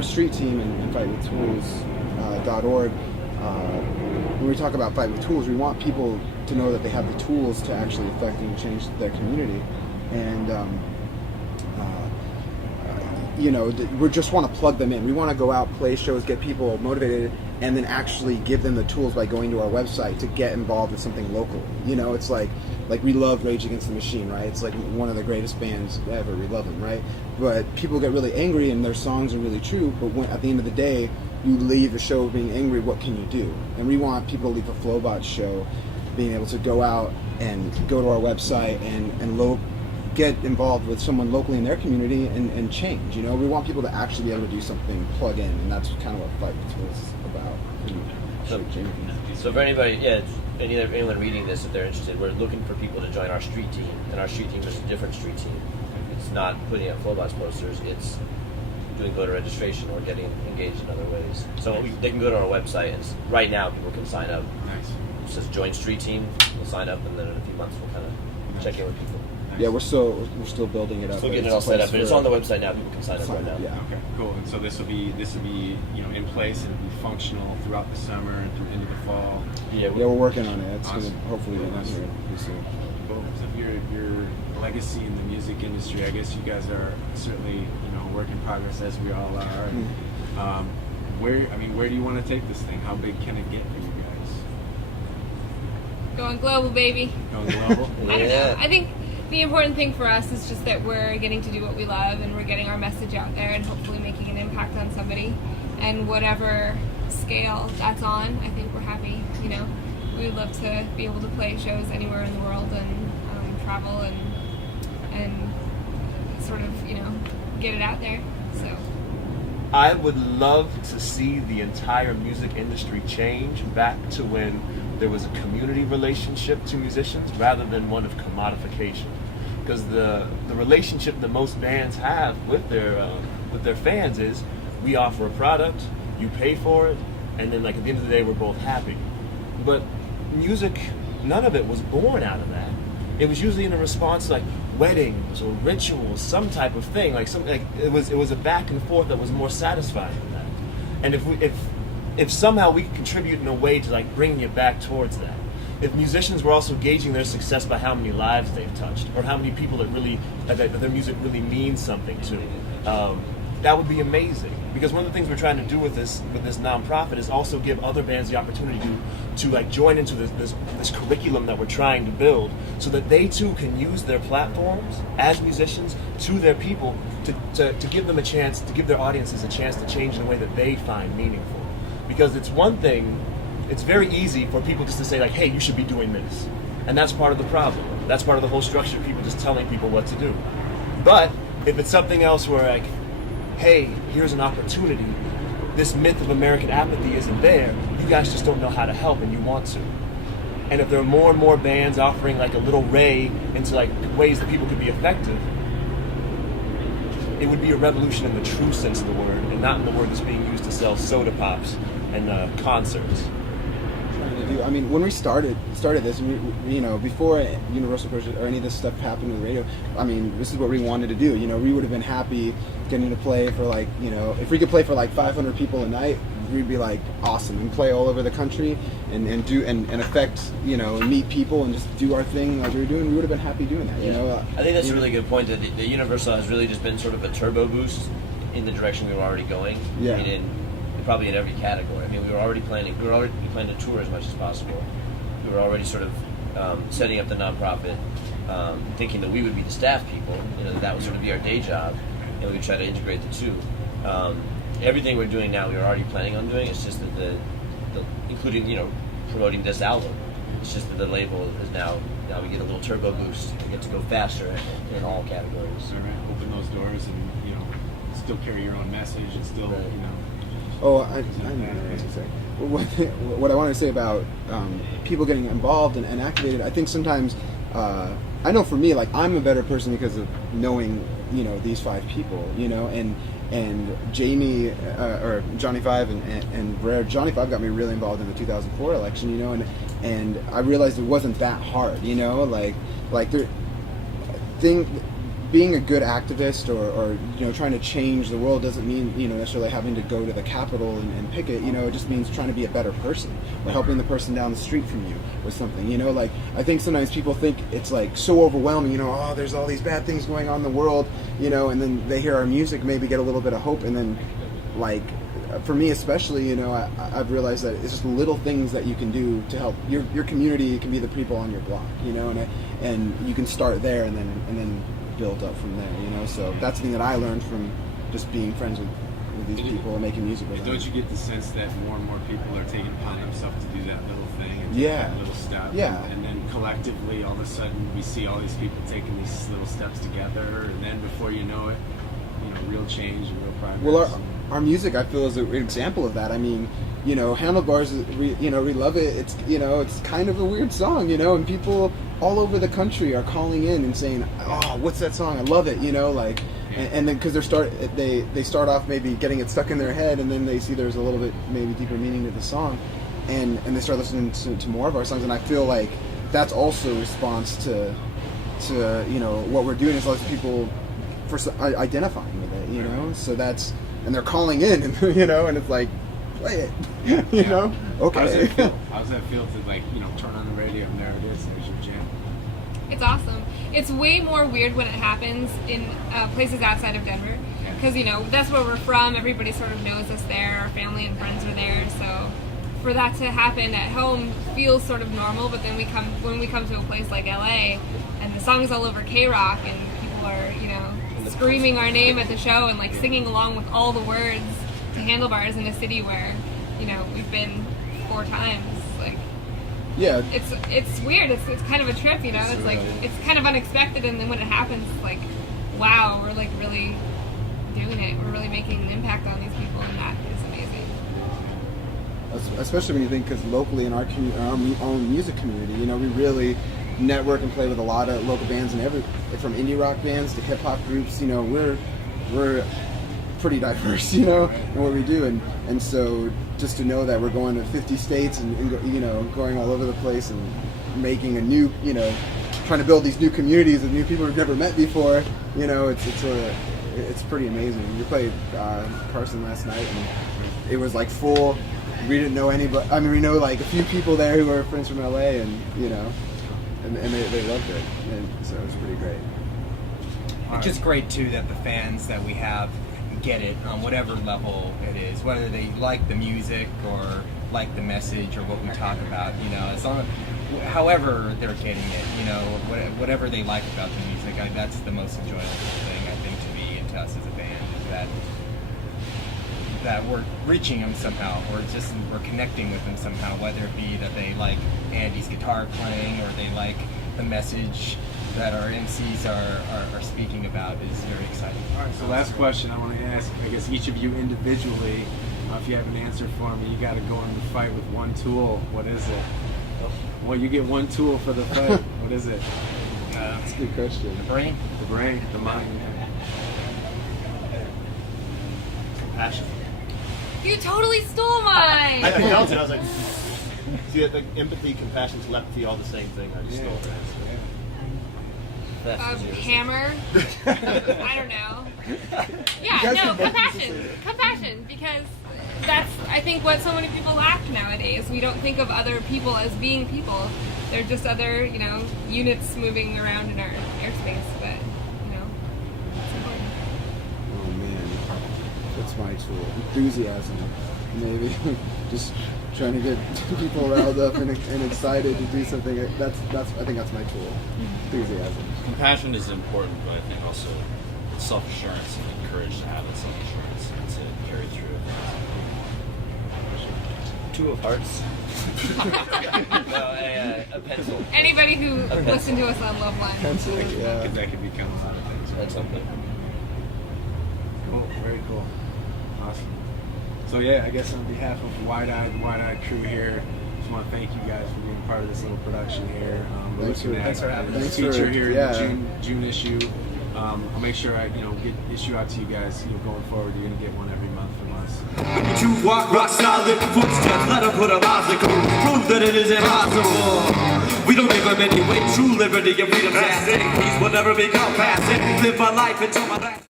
our street team and fightwithtools.org, when we talk about Fight with Tools, we want people to know that they have the tools to actually affect and change their community. And we just want to plug them in. We want to go out, play shows, get people motivated, and then actually give them the tools by going to our website to get involved with something local. It's like we love Rage Against the Machine, right? It's like one of the greatest bands ever. We love them, right? But people get really angry, and their songs are really true. But at the end of the day, you leave a show being angry. What can you do? And we want people to leave a Flobots show being able to go out and go to our website and get involved with someone locally in their community and change. We want people to actually be able to do something, plug in, and that's kind of what Fight with Tools is about. So for anybody, anyone reading this, if they're interested, we're looking for people to join our street team, and our street team is a different street team. It's not putting up Flobots posters, it's doing voter registration or getting engaged in other ways. So they can go to our website, and right now people can sign up. Nice. It says join street team, we'll sign up, and then in a few months we'll kind of check in with people. Yeah, we're still building it up. Still getting it all set up, but it's on the website now. People can sign up right now. Yeah. Okay, cool. And so this will be in place and be functional throughout the summer and into the fall. Yeah, we're working on it. It's awesome. going to hopefully be nice here pretty soon. Cool. So your legacy in the music industry, I guess you guys are certainly a work in progress, as we all are. And, where do you want to take this thing? How big can it get for you guys? Going global, baby. Going global? I don't know. I think the important thing for us is just that we're getting to do what we love, and we're getting our message out there and hopefully making an impact on somebody. And whatever scale that's on, I think we're happy. We would love to be able to play shows anywhere in the world and travel and sort of, get it out there. So I would love to see the entire music industry change back to when there was a community relationship to musicians rather than one of commodification. Because the relationship that most bands have with their fans is, we offer a product, you pay for it, and then at the end of the day we're both happy. But music, none of it was born out of that. It was usually in a response to weddings or rituals, some type of thing. It was a back and forth that was more satisfying than that. And if somehow we could contribute in a way to bringing it back towards that. If musicians were also gauging their success by how many lives they've touched, or how many people that their music really means something to, that would be amazing. Because one of the things we're trying to do with this nonprofit is also give other bands the opportunity to join into this curriculum that we're trying to build, so that they too can use their platforms as musicians to their people to give them a chance, to give their audiences a chance to change in a way that they find meaningful. Because it's one thing, it's very easy for people just to say hey, you should be doing this. And that's part of the problem. That's part of the whole structure, people just telling people what to do. But if it's something else where hey, here's an opportunity, this myth of American apathy isn't there, you guys just don't know how to help and you want to. And if there are more and more bands offering a little ray into ways that people could be effective, it would be a revolution in the true sense of the word, and not in the word that's being used to sell soda pops and concerts. When we started this, before Universal Purchase or any of this stuff happened with the radio, this is what we wanted to do. We would have been happy getting to play for if we could play for 500 people a night, we'd be awesome, and play all over the country and affect, meet people and just do our thing like we were doing. We would have been happy doing that. I think that's a really good point, that the Universal has really just been sort of a turbo boost in the direction we were already going. Yeah. Probably in every category. We were already planning to tour as much as possible. We were already sort of setting up the nonprofit, thinking that we would be the staff people, that would sort of be our day job, and we would try to integrate the two. Everything we're doing now, we were already planning on doing. It's just that the including promoting this album. It's just that the label is now we get a little turbo boost. We get to go faster in all categories. So open those doors and still carry your own message and still Oh, I know what I was going to say. What I want to say about people getting involved and activated, I think sometimes, I know for me, I'm a better person because of knowing, these 5 people, and Jamie, or Johnny Five and Rare. Johnny Five got me really involved in the 2004 election, and I realized it wasn't that hard, being a good activist or trying to change the world doesn't mean necessarily having to go to the Capitol and picket. It just means trying to be a better person or helping the person down the street from you with something. Like I think sometimes people think it's like so overwhelming. Oh, there's all these bad things going on in the world. And then they hear our music, maybe get a little bit of hope, and then like. For me especially, I've realized that it's just little things that you can do to help your community. It can be the people on your block, and you can start there and then build up from there, So that's the thing that I learned from just being friends with these people and making music with them. Don't you get the sense that more and more people are taking upon themselves to do that little thing and take Yeah. that little step? Yeah. And then collectively, all of a sudden, we see all these people taking these little steps together, and then before you know it, real change and real progress. Well, our music, I feel, is an example of that. I mean, Handlebars, we love it. It's, it's kind of a weird song, and people all over the country are calling in and saying, "Oh, what's that song? I love it," and then because they start off maybe getting it stuck in their head, and then they see there's a little bit maybe deeper meaning to the song, and they start listening to more of our songs, and I feel like that's also a response to what we're doing is lots of people for identifying with it, so that's. And they're calling in, and and it's like, play it, Okay. How does that feel to turn on the radio and there it is, there's your jam? It's awesome. It's way more weird when it happens in places outside of Denver, because that's where we're from. Everybody sort of knows us there. Our family and friends are there, so for that to happen at home feels sort of normal. But then when we come to a place like LA, and the song's all over K-Rock, and people are screaming our name at the show and like singing along with all the words to Handlebars in a city where we've been 4 times. Like, yeah, it's weird. It's kind of a trip. It's like it's kind of unexpected, and then when it happens, it's like, wow, we're like really doing it. We're really making an impact on these people, and that is amazing. Especially when you think, because locally in our own music community, we really network and play with a lot of local bands and from indie rock bands to hip hop groups. We're pretty diverse, in what we do, and so just to know that we're going to 50 states and going all over the place and making a new, trying to build these new communities of new people we've never met before. It's pretty amazing. We played Carson last night, and it was like full. We didn't know anybody. I mean, we know like a few people there who are friends from LA, and And they loved it, and so it was pretty great. It's just great too that the fans that we have get it on whatever level it is, whether they like the music or like the message or what we talk about. As long as, however they're getting it, whatever they like about the music, that's the most enjoyable thing I think to me and to us as a band is that we're reaching them somehow, we're connecting with them somehow, whether it be that they like Andy's guitar playing or they like the message that our MCs are speaking about is very exciting. All right, so last question I want to ask, I guess each of you individually, if you have an answer for me, you got to go in the fight with one tool. What is it? Well, you get one tool for the fight. What is it? That's a good question. The brain? The brain, the mind. Passion. You totally stole mine! I felt it. I was like, see, like empathy, compassion, telepathy, all the same thing. I just stole that. Hammer. I don't know. Yeah, no, compassion, because that's, I think, what so many people lack nowadays. We don't think of other people as being people. They're just other, units moving around in our airspace, but, it's important. Oh man, that's my tool. Enthusiasm, maybe. Just trying to get people riled up and excited to do something. That's I think that's my tool. Enthusiasm. Compassion is important, but I think also self-assurance and courage to have that self-assurance and to carry through it. 2 of hearts. No, a pencil. Anybody who listened to us on Love Line. Pencil, yeah. Because that could become a lot of things. That's something. Cool, very cool. Awesome. So yeah, I guess on behalf of Wide-Eyed Crew here, just want to thank you guys for being part of this little production here. Thanks for having us. This feature here in the June issue. I'll make sure I get issue out to you guys. Going forward, you're gonna get one every month from us. To walk rock solid footsteps, let her put a bicycle, prove that it is impossible. We don't give them any way. True liberty and freedom, peace will never become passive. Live my life until my last.